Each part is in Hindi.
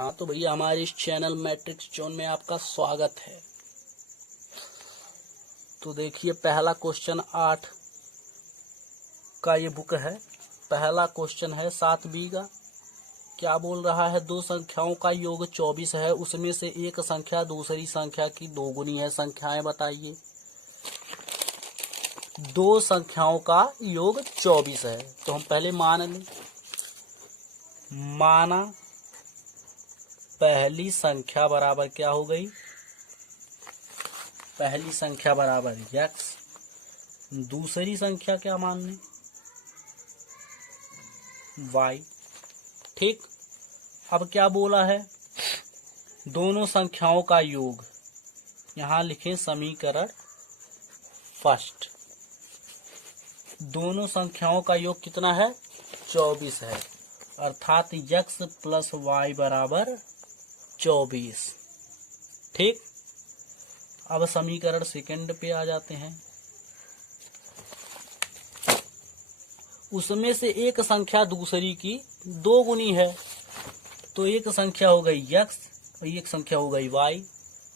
हाँ तो भैया हमारे इस चैनल मैट्रिक्स जोन में आपका स्वागत है। तो देखिए पहला क्वेश्चन 8 का ये बुक है। पहला क्वेश्चन है 7B का। क्या बोल रहा है, दो संख्याओं का योग 24 है, उसमें से एक संख्या दूसरी संख्या की दोगुनी है, संख्याएं बताइए। दो संख्याओं का योग 24 है तो हम पहले मान लें। माना पहली संख्या बराबर क्या हो गई, पहली संख्या बराबर x, दूसरी संख्या क्या मान लें y। ठीक, अब क्या बोला है, दोनों संख्याओं का योग, यहां लिखें समीकरण फर्स्ट। दोनों संख्याओं का योग कितना है, 24 है, अर्थात x प्लस y बराबर 24। ठीक, अब समीकरण सेकंड पे आ जाते हैं। उसमें से एक संख्या दूसरी की दो गुनी है, तो एक संख्या हो गई x और एक संख्या हो गई y।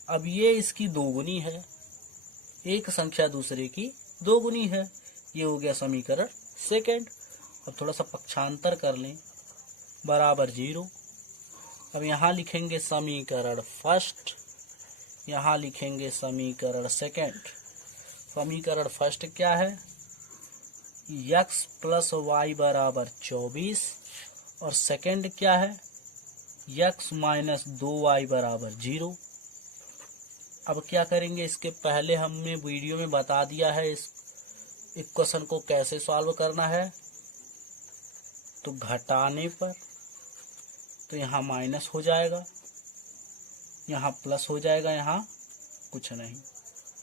अब ये इसकी दो गुनी है, एक संख्या दूसरे की दो गुनी है, ये हो गया समीकरण सेकंड। अब थोड़ा सा पक्षांतर कर लें, बराबर 0। अब यहाँ लिखेंगे समीकरण फर्स्ट, यहाँ लिखेंगे समीकरण सेकंड। समीकरण फर्स्ट क्या है, x प्लस वाई बराबर 24, और सेकंड क्या है, x माइनस 2y बराबर 0। अब क्या करेंगे, इसके पहले हमने वीडियो में बता दिया है इस इक्वेशन को कैसे सॉल्व करना है। तो घटाने पर तो यहाँ माइनस हो जाएगा, यहाँ प्लस हो जाएगा, यहाँ कुछ नहीं।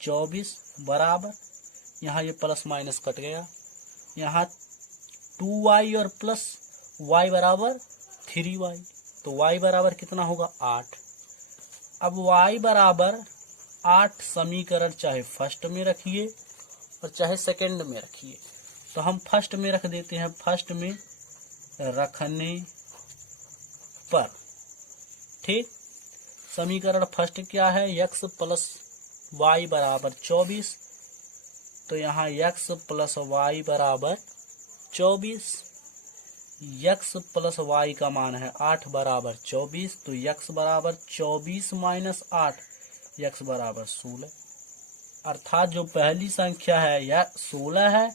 24 बराबर, यहाँ ये प्लस माइनस कट गया, यहाँ 2y और प्लस y बराबर 3y, तो y बराबर कितना होगा 8। अब y बराबर 8 समीकरण चाहे फर्स्ट में रखिए और चाहे सेकंड में रखिए, तो हम फर्स्ट में रख देते हैं। फर्स्ट में रखने पर, ठीक, समीकरण फर्स्ट क्या है, x प्लस वाई बराबर 24, तो यहाँ x प्लस वाई बराबर 24, x प्लस वाई का मान है 8 बराबर 24, तो x बराबर 24 माइनस 8, x बराबर 16। अर्थात जो पहली संख्या है यह 16 है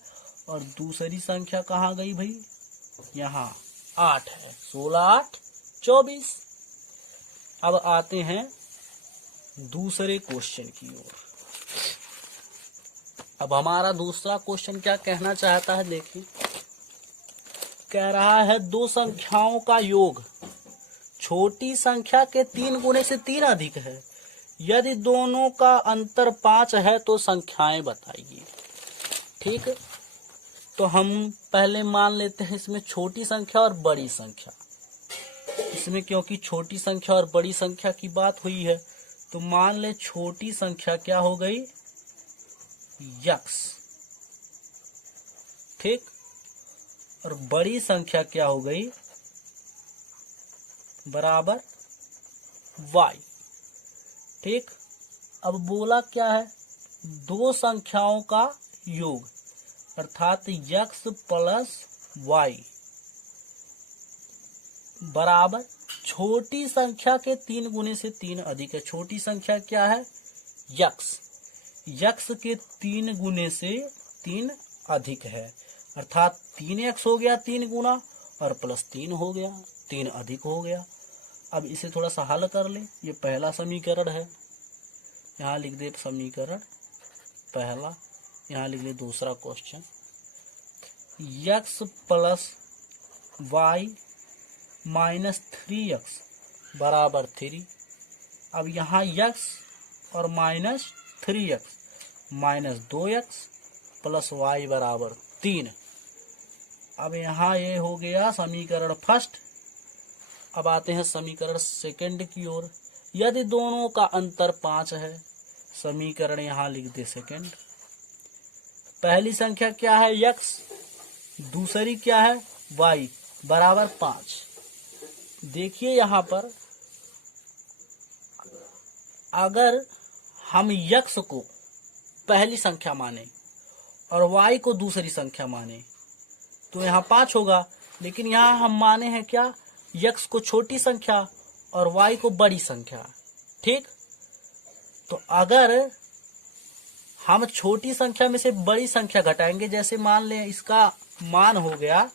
और दूसरी संख्या कहाँ गई भाई, यहाँ 8 है। 16 8 24। अब आते हैं दूसरे क्वेश्चन की ओर। अब हमारा दूसरा क्वेश्चन क्या कहना चाहता है, देखिए कह रहा है दो संख्याओं का योग छोटी संख्या के 3 गुने से 3 अधिक है, यदि दोनों का अंतर 5 है तो संख्याएं बताइए। ठीक, तो हम पहले मान लेते हैं इसमें छोटी संख्या और बड़ी संख्या। इसमें क्योंकि छोटी संख्या और बड़ी संख्या की बात हुई है, तो मान ले छोटी संख्या क्या हो गई, x, ठीक, और बड़ी संख्या क्या हो गई, बराबर y। ठीक, अब बोला क्या है, दो संख्याओं का योग, अर्थात x प्लस y बराबर छोटी संख्या के 3 गुने से 3 अधिक है। छोटी संख्या क्या है, x के 3 गुने से 3 अधिक है, अर्थात 3x हो गया 3 गुना और प्लस 3 हो गया, 3 अधिक हो गया। अब इसे थोड़ा सा हल कर ले, ये पहला समीकरण है, यहाँ लिख दे समीकरण पहला, यहाँ लिख ले दूसरा question, x plus y minus 3x बराबर 3। अब यहाँ x और minus 3x minus 2x plus y बराबर 3। अब यहाँ ये हो गया समीकरण फर्स्ट। अब आते हैं समीकरण सेकंड की ओर। यदि दोनों का अंतर 5 है, समीकरण यहाँ लिख दे सेकंड। पहली संख्या क्या है x, दूसरी क्या है y, बराबर 5। देखिए यहाँ पर अगर हम यक्स को पहली संख्या माने और वाई को दूसरी संख्या माने तो यहाँ 5 होगा, लेकिन यहाँ हम माने हैं क्या, यक्स को छोटी संख्या और वाई को बड़ी संख्या। ठीक, तो अगर हम छोटी संख्या में से बड़ी संख्या घटाएंगे, जैसे मान लें इसका मान हो गया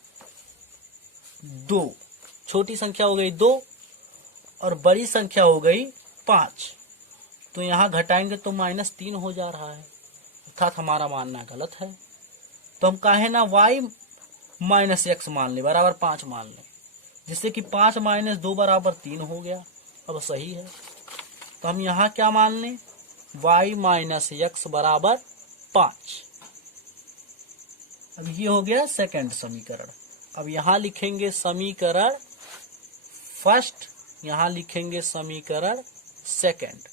2, छोटी संख्या हो गई 2 और बड़ी संख्या हो गई 5, तो यहाँ घटाएंगे तो -3 हो जा रहा है, अर्थात हमारा मानना गलत है। तो हम कहें ना y माइनस एक्स मान ले बराबर 5 मान ले, जिससे कि 5 - 2 बराबर 3 हो गया। अब सही है, तो हम यहाँ क्या मान लें, y माइनस एक्स बराबर 5। अब ये हो गया सेकंड समीकरण। अब यहाँ लिखेंगे समीकरण फर्स्ट, यहाँ लिखेंगे समीकरण सेकंड।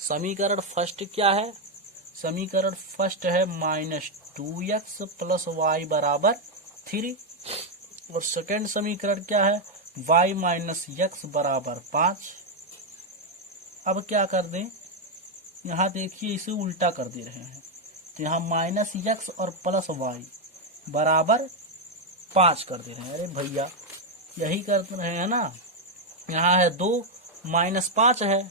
समीकरण फर्स्ट क्या है, समीकरण फर्स्ट है -2x प्लस वाई बराबर 3, और सेकंड समीकरण क्या है, y माइनस एक्स बराबर 5। अब क्या कर दें, यहाँ देखिए इसे उल्टा कर दे रहे हैं, तो यहाँ -x और प्लस वाई बराबर 5 कर दे रहे हैं। अरे भैया यही कर रहे हैं ना, यहाँ है 2 -5 है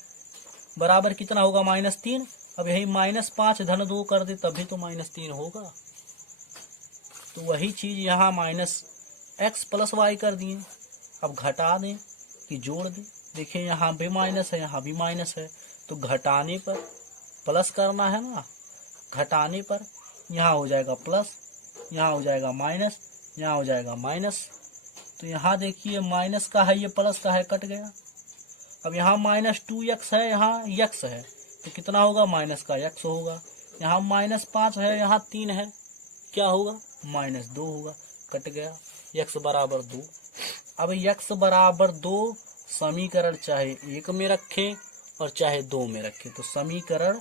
बराबर कितना होगा, -3। अब यही -5 धन 2 कर दे तभी तो -3 होगा। तो वही चीज यहाँ -x प्लस वाई कर दिए। अब घटा दें कि जोड़ दें, देखिए यहाँ भी माइनस है यहाँ भी माइनस है, तो घटाने पर प्लस करना है ना, घटाने पर यहाँ हो जाएगा प्लस, यहाँ हो जाएगा माइनस, यहाँ हो जाएगा माइनस। तो यहाँ देखिए माइनस का है ये प्लस का है, कट गया। अब यहाँ -2x है यहाँ x है, तो कितना होगा, माइनस का x होगा। यहाँ -5 है यहाँ 3 है, क्या होगा, -2 होगा, कट गया। x बराबर 2। अब x बराबर 2 समीकरण चाहे 1 में रखें और चाहे 2 में रखें, तो समीकरण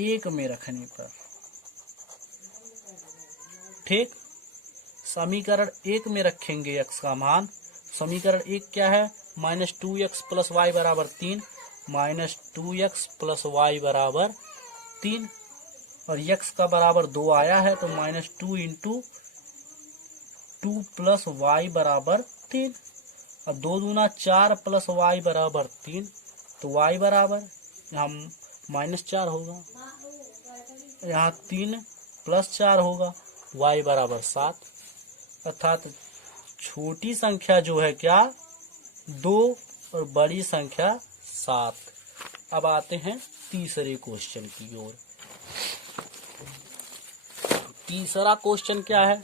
1 में रखने पर, ठीक, समीकरण 1 में रखेंगे x का मान। समीकरण 1 क्या है, -2x प्लस वाई बराबर 3, -2x प्लस वाई बराबर 3, और x का बराबर 2 आया है तो -2 इंटू 2 प्लस वाई बराबर 3। अब 2 दूना 4 प्लस वाई बराबर 3, तो y बराबर यहाँ -4 होगा, यहाँ 3 प्लस 4 होगा, y बराबर 7। अर्थात छोटी संख्या जो है क्या, 2 और बड़ी संख्या 7। अब आते हैं तीसरे क्वेश्चन की ओर। तीसरा क्वेश्चन क्या है,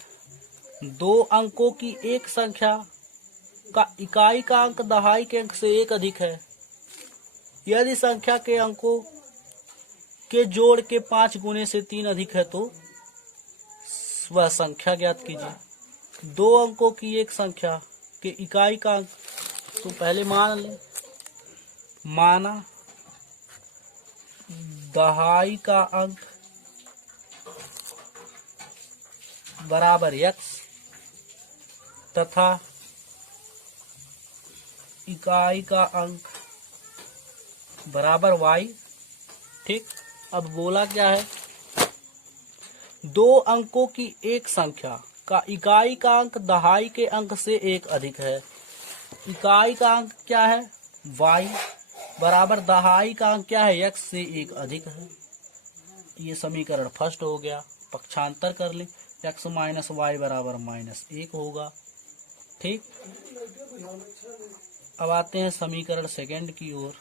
2 अंकों की एक संख्या का इकाई का अंक दहाई के अंक से 1 अधिक है। यदि संख्या के अंकों के जोड़ के 5 गुने से 3 अधिक है तो वह संख्या ज्ञात कीजिए। 2 अंकों की एक संख्या के इकाई का अंक, तो पहले मान लें, माना दहाई का अंक बराबर x तथा इकाई का अंक बराबर y। ठीक, अब बोला क्या है, 2 अंकों की एक संख्या का इकाई का अंक दहाई के अंक से 1 अधिक है। इकाई का अंक क्या है, y बराबर दहाई का अंक क्या है, x से 1 अधिक है। ये समीकरण फर्स्ट हो गया। पक्षांतर कर ले, x माइनस वाई बराबर -1 होगा। ठीक, अब आते हैं समीकरण सेकंड की ओर।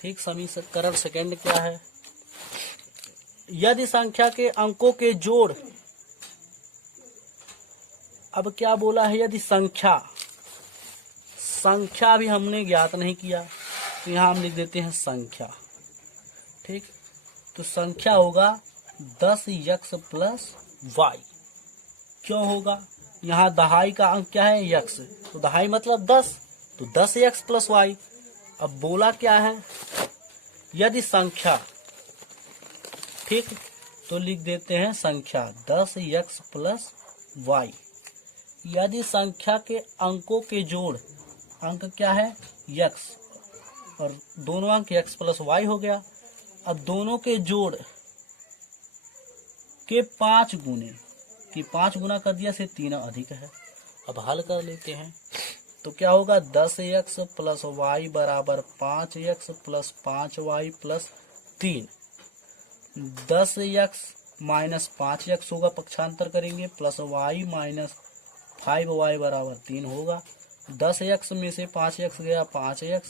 ठीक, समीकरण सेकंड क्या है, यदि संख्या के अंकों के जोड़, अब क्या बोला है, यदि संख्या भी हमने ज्ञात नहीं किया तो यहाँ हम लिख देते हैं संख्या। ठीक, तो संख्या होगा 10x प्लस वाई। क्यों होगा, यहाँ दहाई का अंक क्या है, x, तो दहाई मतलब 10, तो 10x प्लस वाई। अब बोला क्या है, यदि संख्या, ठीक, तो लिख देते हैं संख्या 10x प्लस वाई। यदि संख्या के अंकों के जोड़, अंक क्या है, x, और दोनों अंक x प्लस वाई हो गया। अब दोनों के जोड़ के 5 गुने कि 5 गुना कर दिया से 3 अधिक है। अब हल कर लेते हैं तो क्या होगा 10x प्लस वाई बराबर 5x plus 5y plus 3। 10x minus 5x होगा, पक्षांतर करेंगे, प्लस y माइनस 5y बराबर 3 होगा। 10x में से 5x गया 5x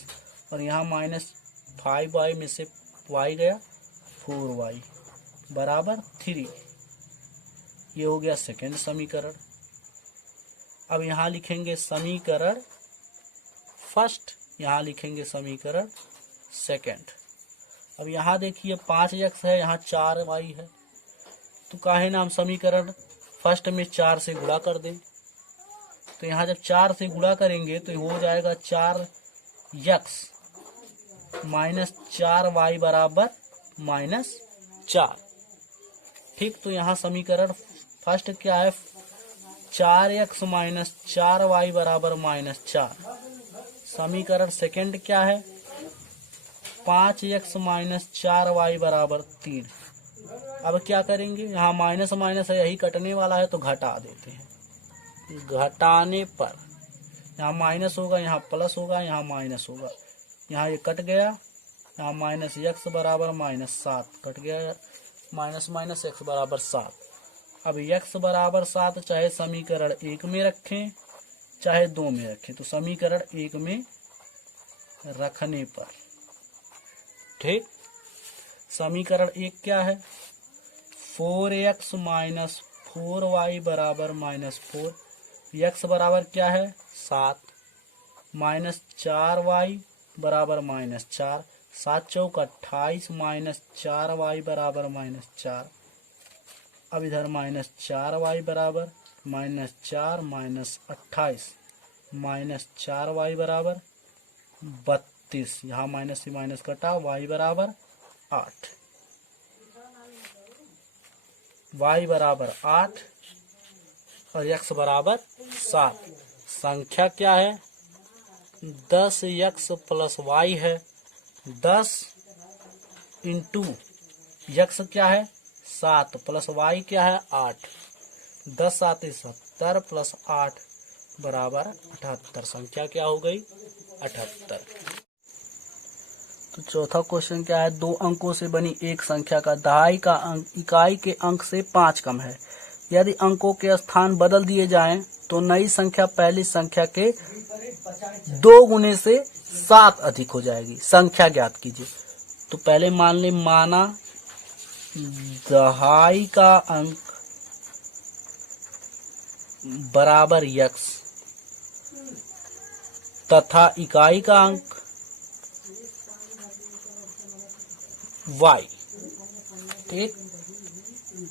और यहाँ माइनस 5y में से y गया 4y बराबर 3। ये हो गया सेकेंड समीकरण। अब यहाँ लिखेंगे समीकरण फर्स्ट, यहाँ लिखेंगे समीकरण सेकेंड। अब यहाँ देखिए 5x है, यहाँ 4y है, तो काहे ना हम समीकरण फर्स्ट में 4 से गुणा कर दें। तो यहाँ जब 4 से गुणा करेंगे तो हो जाएगा 4x माइनस 4y बराबर माइनस 4। ठीक, तो यहाँ समीकरण फर्स्ट क्या है 4x माइनस 4y बराबर माइनस 4। समीकरण सेकेंड क्या है 5x माइनस 4y बराबर 3। अब क्या करेंगे, यहाँ माइनस माइनस है, यही कटने वाला है तो घटा देते हैं। घटाने पर यहाँ माइनस होगा, यहाँ प्लस होगा, यहाँ माइनस होगा, यहाँ ये कट गया, यहाँ माइनस x बराबर माइनस 7 कट गया, माइनस माइनस x बराबर 7। अब x बराबर 7 चाहे समीकरण 1 में रखें चाहे 2 में रखें, तो समीकरण 1 में रखने पर ठीक, समीकरण 1 क्या है 4x माइनस 4y बराबर माइनस 4। x बराबर क्या है 7 माइनस 4y बराबर माइनस 4। 7 चौक 28 माइनस 4y बराबर माइनस 4। अब इधर माइनस 4y बराबर माइनस 4 माइनस 28 माइनस 4y बराबर 32। यहाँ माइनस से माइनस कटा, y बराबर 8। y बराबर 8 और x बराबर 7। संख्या क्या है 10x प्लस y है। 10 इंटू x क्या है 7 प्लस y क्या है 8। 10 7 70 प्लस 8 बराबर 78। संख्या क्या हो गई 78। तो चौथा क्वेश्चन क्या है 2 अंकों से बनी एक संख्या का दहाई का अंक इकाई के अंक से 5 कम है। यदि अंकों के स्थान बदल दिए जाएं तो नई संख्या पहली संख्या के 2 गुने से 7 अधिक हो जाएगी। संख्या ज्ञात कीजिए। तो पहले मान ले, माना दहाई का अंक बराबर x तथा इकाई का अंक y। ठीक,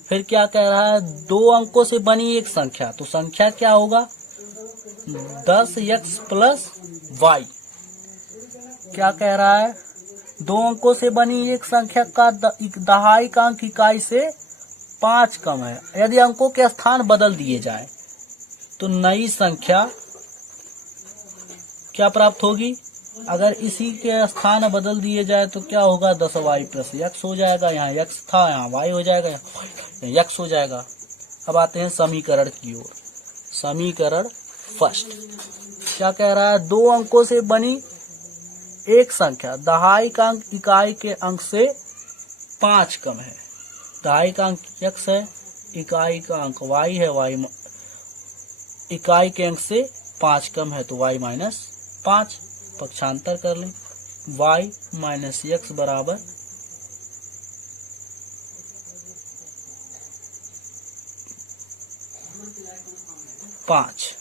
फिर क्या कह रहा है 2 अंकों से बनी एक संख्या, तो संख्या क्या होगा 10x प्लस y। क्या कह रहा है 2 अंकों से बनी एक संख्या का दहाई का अंक इकाई से 5 कम है। यदि अंकों के स्थान बदल दिए जाए तो नई संख्या क्या प्राप्त होगी। अगर इसी के स्थान बदल दिए जाए तो क्या होगा 10y प्लस x हो जाएगा। यहाँ x था, यहाँ y हो जाएगा, यहाँ x हो जाएगा। अब आते हैं समीकरण की ओर। समीकरण फर्स्ट क्या कह रहा है 2 अंकों से बनी एक संख्या दहाई का अंक इकाई के अंक से 5 कम है। दहाई का अंक x है, इकाई का अंक y है, y इकाई के अंक से 5 कम है तो y माइनस 5। पक्षांतर कर लें, y माइनस x बराबर 5।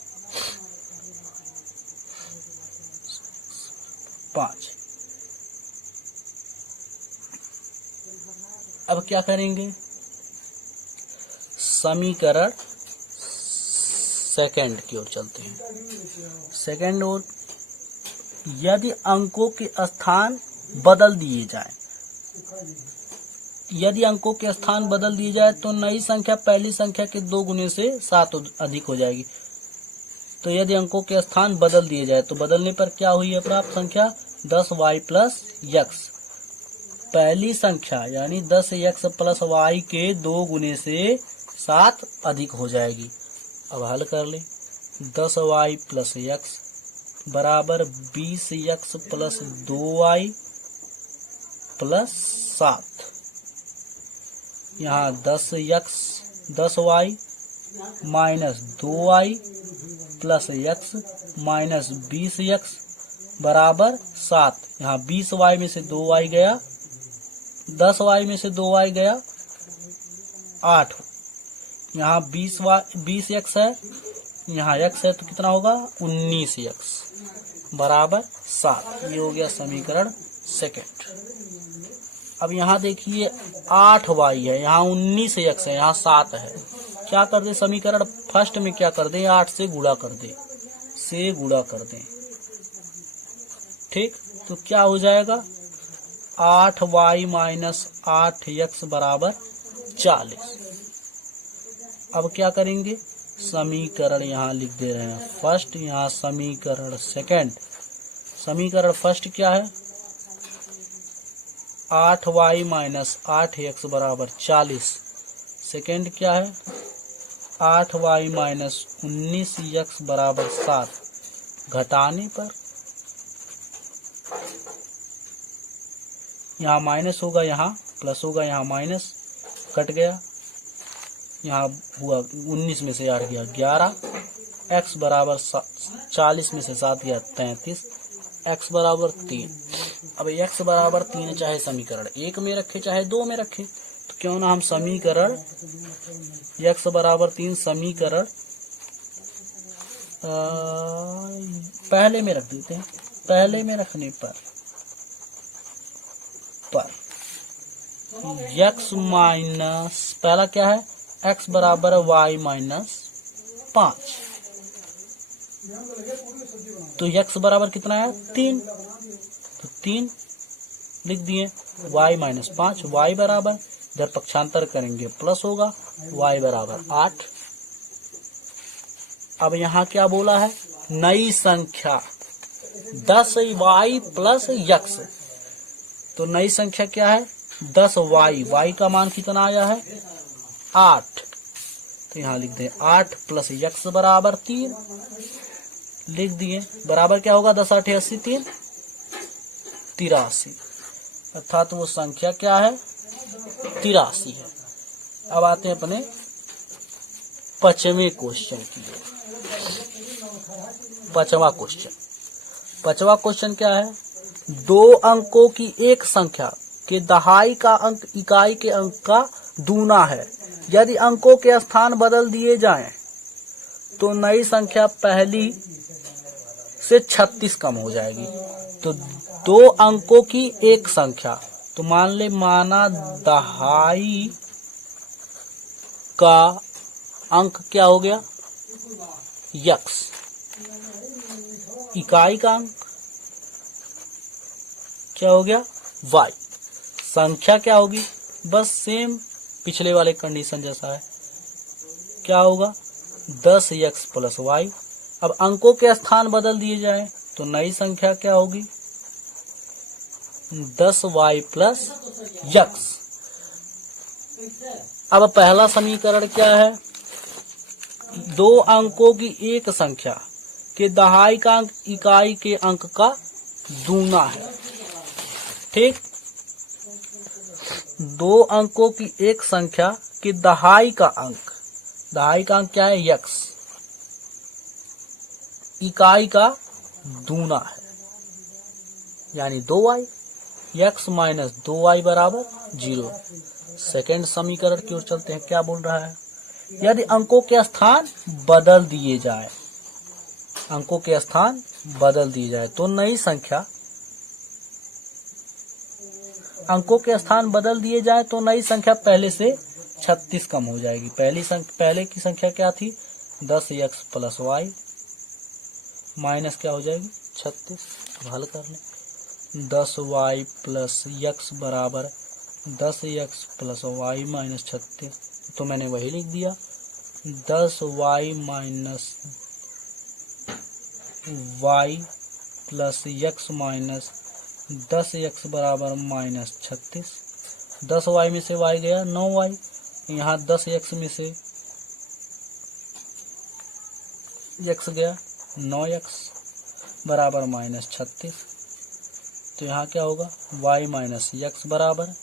अब क्या करेंगे समीकरण सेकंड की ओर चलते हैं। सेकंड ओर यदि अंकों के स्थान बदल दिए जाए, यदि अंकों के स्थान बदल दिए जाए तो नई संख्या पहली संख्या के 2 गुने से 7 अधिक हो जाएगी। तो यदि अंकों के स्थान बदल दिए जाए तो बदलने पर क्या हुई है प्राप्त संख्या 10y प्लस यक्स। पहली संख्या यानी 10x प्लस y के 2 गुने से 7 अधिक हो जाएगी। अब हल कर ले। 10y प्लस यक्स बराबर 20x प्लस 2y प्लस 7। यहाँ 10y minus 2y plus x minus 20x बराबर 7। यहाँ 20y में से 2y गया, 10y में से 2y गया 8। यहाँ 20x है, यहाँ x है तो कितना होगा 19x बराबर 7। ये हो गया समीकरण सेकंड। अब यहाँ देखिए 8y है, यहाँ 19x है, यहाँ 7 है। क्या कर दे समीकरण फर्स्ट में, क्या कर दे 8 से गुणा कर दे, ठीक। तो क्या हो जाएगा 8y माइनस 8x बराबर 40। अब क्या करेंगे समीकरण यहाँ लिख दे रहे हैं फर्स्ट, यहाँ समीकरण सेकंड। समीकरण फर्स्ट क्या है 8y माइनस 8x बराबर 40। सेकंड क्या है 8y माइनस 19x बराबर 7। घटाने पर यहाँ माइनस होगा, यहाँ प्लस होगा, यहाँ माइनस कट गया, यहाँ हुआ 19 में से 8 गया 11। x बराबर 40 में से 7 गया 33। x बराबर 3। अब x बराबर 3 चाहे समीकरण 1 में रखे चाहे 2 में रखे, तो क्यों ना हम समीकरण x बराबर 3 समीकरण पहले में रख देते हैं। पहले में रखने पर x माइनस पहला क्या है x बराबर y माइनस 5, तो x बराबर कितना है 3, तो 3 लिख दिए। y माइनस 5, y बराबर इधर पक्षांतर करेंगे प्लस होगा, y बराबर 8। अब यहाँ क्या बोला है नई संख्या 10y प्लस x। तो नई संख्या क्या है 10y, y का मान कितना आया है 8। तो यहाँ लिख दें 8 प्लस x बराबर 3 लिख दिए। बराबर क्या होगा 10 8 80 3 83, अर्थात वो संख्या क्या है 83 है। अब आते हैं अपने 5वें क्वेश्चन की। 5वां क्वेश्चन क्या है 2 अंकों की एक संख्या के दहाई का अंक इकाई के अंक का दूना है। यदि अंकों के स्थान बदल दिए जाएं तो नई संख्या पहली से 36 कम हो जाएगी। तो 2 अंकों की एक संख्या, तो मान ले माना दहाई का अंक क्या हो गया x, इकाई का अंक क्या हो गया y, संख्या क्या होगी बस सेम पिछले वाले कंडीशन जैसा है, क्या होगा 10x प्लस y। अब अंकों के स्थान बदल दिए जाए तो नई संख्या क्या होगी 10y प्लस x। अब पहला समीकरण क्या है 2 अंकों की एक संख्या के दहाई का अंक इकाई के अंक का दूना है, ठीक। 2 अंकों की एक संख्या के दहाई का अंक क्या है x, इकाई का दूना है यानी 2y। x माइनस 2y बराबर 0। सेकेंड समीकरण की ओर चलते हैं। क्या बोल रहा है यदि अंकों के स्थान बदल दिए जाए, तो नई संख्या पहले से 36 कम हो जाएगी। पहले की संख्या क्या थी 10x प्लस y माइनस क्या हो जाएगी 36। हल कर लें 10y प्लस x बराबर 10x प्लस y माइनस 36, तो मैंने वही लिख दिया 10y minus y plus x minus 10x बराबर -36। 10y में से y गया 9y, यहाँ 10x में से x गया 9x बराबर -36। तो यहाँ क्या होगा y माइनस x बराबर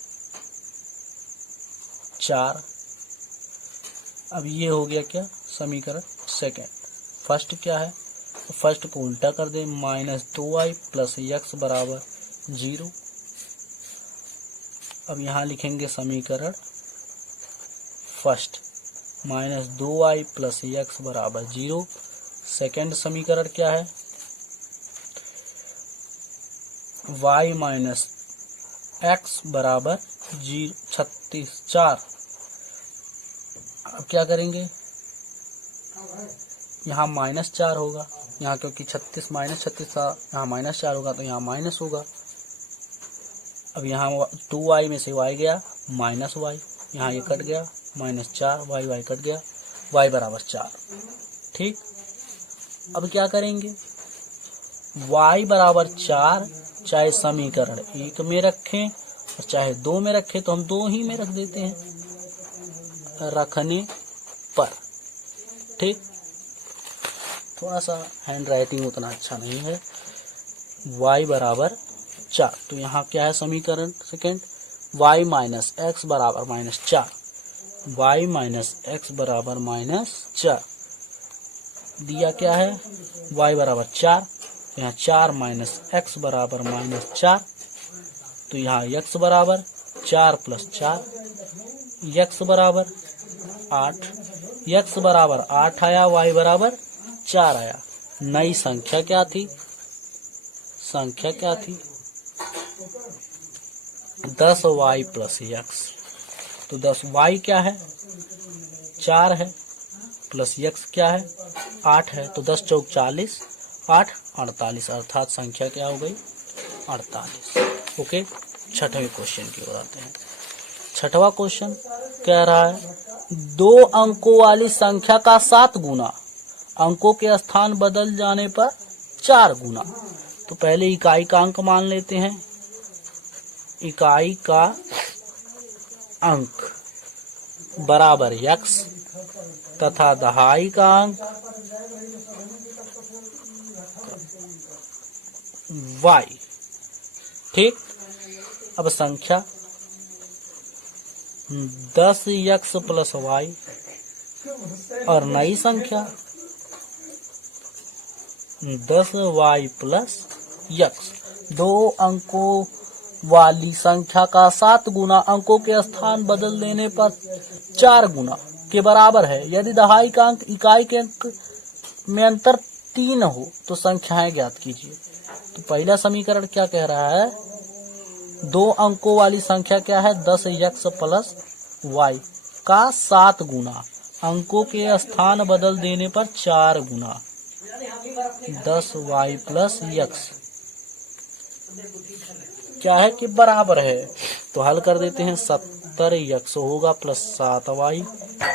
4। अब ये हो गया क्या समीकरण सेकेंड। फर्स्ट क्या है, तो फर्स्ट को उल्टा कर दे, -2y प्लस x बराबर 0। अब यहाँ लिखेंगे समीकरण फर्स्ट, -2y प्लस x बराबर 0। सेकेंड समीकरण क्या है, y माइनस x बराबर 4। अब क्या करेंगे, यहाँ -4 होगा, यहाँ क्योंकि 36 -36 था, यहाँ -4 होगा तो यहाँ माइनस होगा। अब यहाँ 2y में से y गया -y, यहाँ ये कट गया -4, y कट गया, y बराबर 4। ठीक, अब क्या करेंगे, y बराबर 4 चाहे समीकरण 1 में रखें और चाहे 2 में रखें, तो हम 2 ही में रख देते हैं रखने पर। ठीक, थोड़ा सा हैंड राइटिंग उतना अच्छा नहीं है। y बराबर 4, तो यहाँ क्या है समीकरण सेकेंड, y माइनस एक्स बराबर -4, y माइनस एक्स बराबर -4 दिया क्या है, y बराबर 4, तो यहाँ 4 माइनस एक्स बराबर -4, तो यहाँ x बराबर 4 प्लस 4, x बराबर 8, x बराबर 8 आया, y बराबर 4 आया। नई संख्या क्या थी, संख्या क्या थी 10y प्लस x। तो 10y क्या है 4 है, प्लस x क्या है 8 है, तो 10 चौक 40, 8 48, अर्थात संख्या क्या हो गई 48। ओके, छठवें क्वेश्चन की ओर आते हैं। छठवां क्वेश्चन कह रहा है 2 अंकों वाली संख्या का 7 गुना अंकों के स्थान बदल जाने पर 4 गुना। तो पहले इकाई का अंक मान लेते हैं, इकाई का अंक बराबर x तथा दहाई का अंक y। ठीक, अब संख्या 10x प्लस y और नई संख्या 10y प्लस x। 2 अंकों वाली संख्या का 7 गुना अंकों के स्थान बदल देने पर 4 गुना के बराबर है। यदि दहाई का अंक इकाई के अंक में अंतर 3 हो तो संख्याएं ज्ञात कीजिए। तो पहला समीकरण क्या कह रहा है, 2 अंकों वाली संख्या क्या है 10x प्लस y का 7 गुना अंकों के स्थान बदल देने पर 4 गुना 10y प्लस x क्या है कि बराबर है। तो हल कर देते हैं, 70x होगा प्लस 7y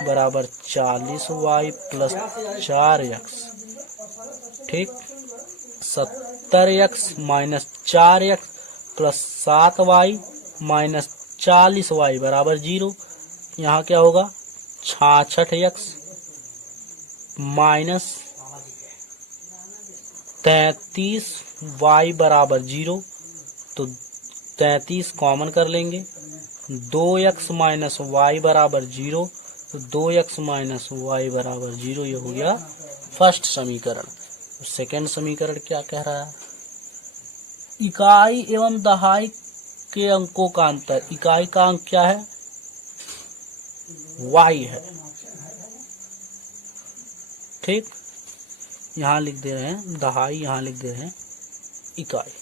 बराबर 40y प्लस 4x। ठीक, 70x minus 4x plus 7y minus 40y बराबर 0। यहाँ क्या होगा 66x माइनस 33y बराबर 0। तो 33 कॉमन कर लेंगे, 2x माइनस y बराबर 0, तो 2x माइनस y बराबर 0। ये हो गया फर्स्ट समीकरण। सेकेंड समीकरण क्या कह रहा है, इकाई एवं दहाई के अंकों का अंतर। इकाई का अंक क्या है y है। ठीक, यहाँ लिख दे रहे हैं दहाई, यहाँ लिख दे रहे हैं इकाई।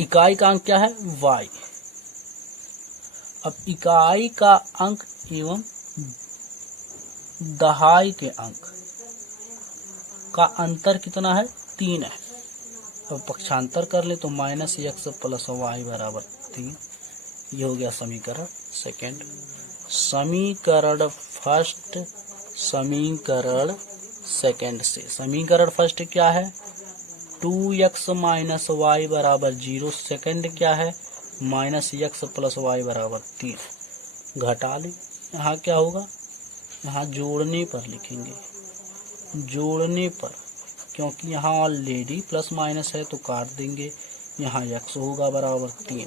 इकाई का अंक क्या है y। अब इकाई का अंक एवं दहाई के अंक का अंतर कितना है 3 है। अब पक्षांतर कर ले तो -x प्लस y बराबर 3। ये हो गया समीकरण सेकेंड। समीकरण फर्स्ट समीकरण सेकेंड से, समीकरण फर्स्ट क्या है 2x माइनस वाई बराबर 0। सेकंड क्या है, माइनस x प्लस वाई बराबर 3। घटा ले, यहाँ क्या होगा, यहाँ जोड़ने पर लिखेंगे, जोड़ने पर, क्योंकि यहाँ ऑलरेडी प्लस माइनस है तो काट देंगे। यहाँ x होगा बराबर 3,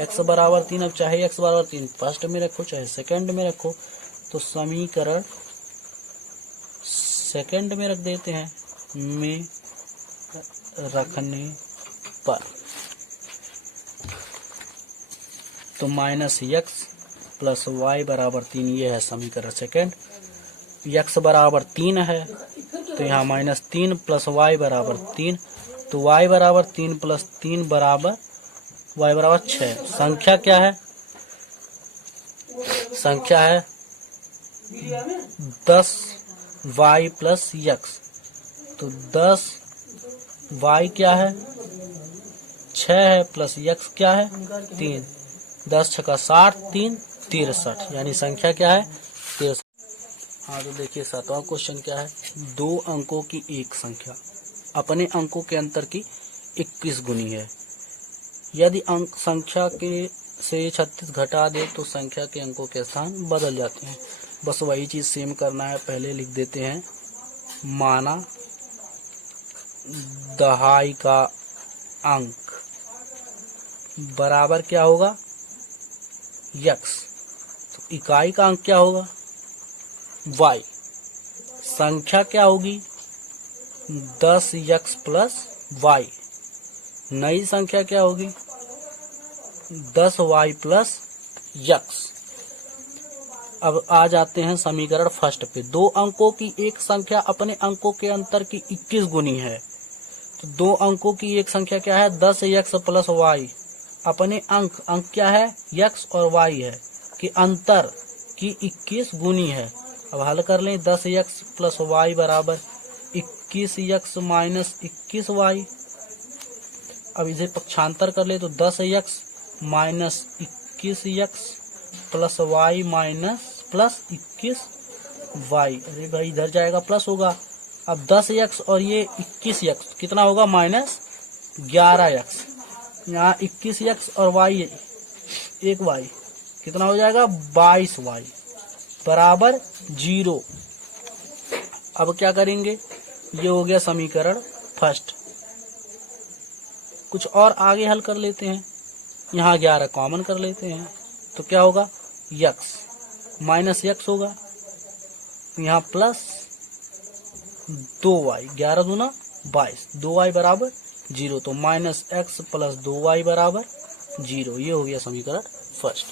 x बराबर 3। अब चाहे x बराबर 3 फर्स्ट में रखो चाहे सेकंड में रखो, तो समीकरण सेकंड में रख देते हैं, में रखने पर तो माइनस x प्लस वाई बराबर 3, ये है समीकरण सेकंड। x बराबर 3 है तो यहाँ माइनस 3 प्लस वाई बराबर 3, तो y बराबर 3 प्लस 3 बराबर y बराबर 6। संख्या क्या है, संख्या है 10y प्लस x, तो 10y क्या है 6 है, प्लस x क्या है 3, 10 छक्का 60, 3 63, यानी संख्या क्या है 63। हाँ तो देखिए 7वां क्वेश्चन क्या है, 2 अंकों की एक संख्या अपने अंकों के अंतर की 21 गुनी है। यदि अंक संख्या के से 36 घटा दे तो संख्या के अंकों के स्थान बदल जाते हैं। बस वही चीज सेम करना है, पहले लिख देते हैं, माना दहाई का अंक बराबर क्या होगा x, तो इकाई का अंक क्या होगा y, संख्या क्या होगी 10x प्लस y, नई संख्या क्या होगी 10y प्लस x। अब आ जाते हैं समीकरण फर्स्ट पे, 2 अंकों की एक संख्या अपने अंकों के अंतर की 21 गुनी है। तो 2 अंकों की एक संख्या क्या है 10x प्लस y, अपने अंक क्या है x और y है कि अंतर की 21 गुनी है। अब हल कर लें, 10x प्लस y बराबर 21x माइनस 21y। अब इसे पक्षांतर कर ले तो 10x minus 21x plus y minus plus 21y। अरे भाई इधर जाएगा प्लस होगा। अब 10x और ये 21x कितना होगा माइनस 11x, यहाँ 21x और y एक y कितना हो जाएगा 22y बराबर 0। अब क्या करेंगे, ये हो गया समीकरण फर्स्ट। कुछ और आगे हल कर लेते हैं, यहाँ 11 कॉमन कर लेते हैं तो क्या होगा x माइनस x होगा, यहाँ प्लस 2y, 11 दूना 22, 2y बराबर 0, तो माइनस x प्लस 2y बराबर 0। ये हो गया समीकरण फर्स्ट।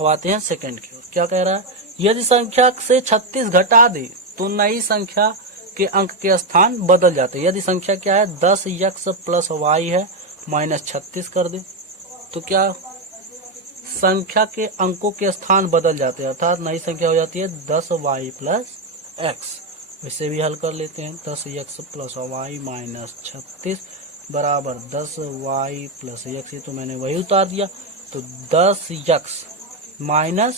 अब आते हैं सेकंड की ओर, क्या कह रहा है, यदि संख्या से 36 घटा दे तो नई संख्या के अंक के स्थान बदल जाते हैं। यदि संख्या क्या है 10x प्लस y है माइनस 36 कर दे तो क्या संख्या के अंकों के स्थान बदल जाते हैं, अर्थात नई संख्या हो जाती है 10y प्लस x। इसे भी हल कर लेते हैं, 10x प्लस y माइनस 36 बराबर 10y प्लस x, ये तो मैंने वही उतार दिया, तो 10x minus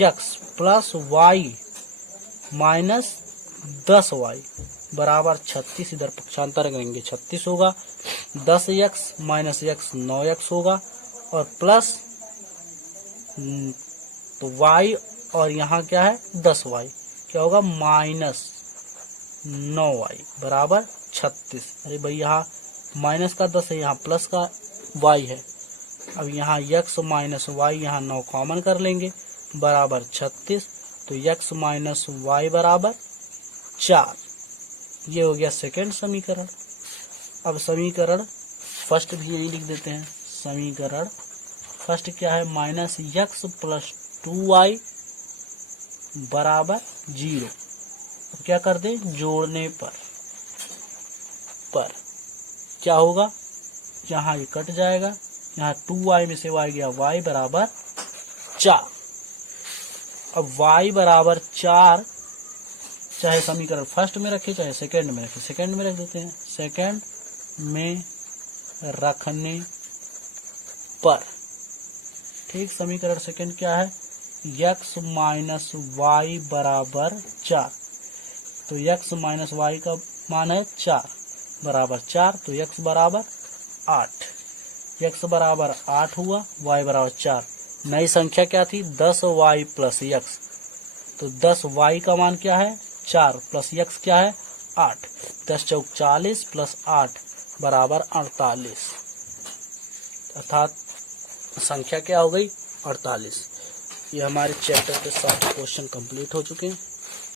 x plus y minus 10y बराबर 36। इधर पक्षांतर करेंगे 36 होगा, 10x माइनस x 9x होगा और प्लस तो y और यहाँ क्या है 10y, क्या होगा माइनस 9y बराबर 36। अरे भाई यहाँ माइनस का 10 है, यहाँ प्लस का y है। अब यहाँ x माइनस y, यहाँ 9 कॉमन कर लेंगे बराबर 36, तो x माइनस y बराबर 4। ये हो गया सेकंड समीकरण। अब समीकरण फर्स्ट भी यही लिख देते हैं, समीकरण फर्स्ट क्या है माइनस x प्लस 2y बराबर 0। अब क्या कर दें, जोड़ने पर क्या होगा, यहाँ ये कट जाएगा, यहाँ 2y में से y गया, y बराबर 4। अब y बराबर 4 चाहे समीकरण फर्स्ट में रखे चाहे सेकंड में रखे, सेकंड में रख देते हैं, सेकंड में रखने पर ठीक। समीकरण सेकंड क्या है, x माइनस y बराबर 4, तो x माइनस y का मान है 4, बराबर 4, तो x बराबर 8, x बराबर 8 हुआ, y बराबर 4। नई संख्या क्या थी? 10y प्लस x, तो 10y का मान क्या है? 4 प्लस x क्या है? 8। 10 चौक 40 प्लस 8 बराबर 48, अर्थात संख्या क्या हो गई? 48। ये हमारे चैप्टर के 7 क्वेश्चन कंप्लीट हो चुके हैं।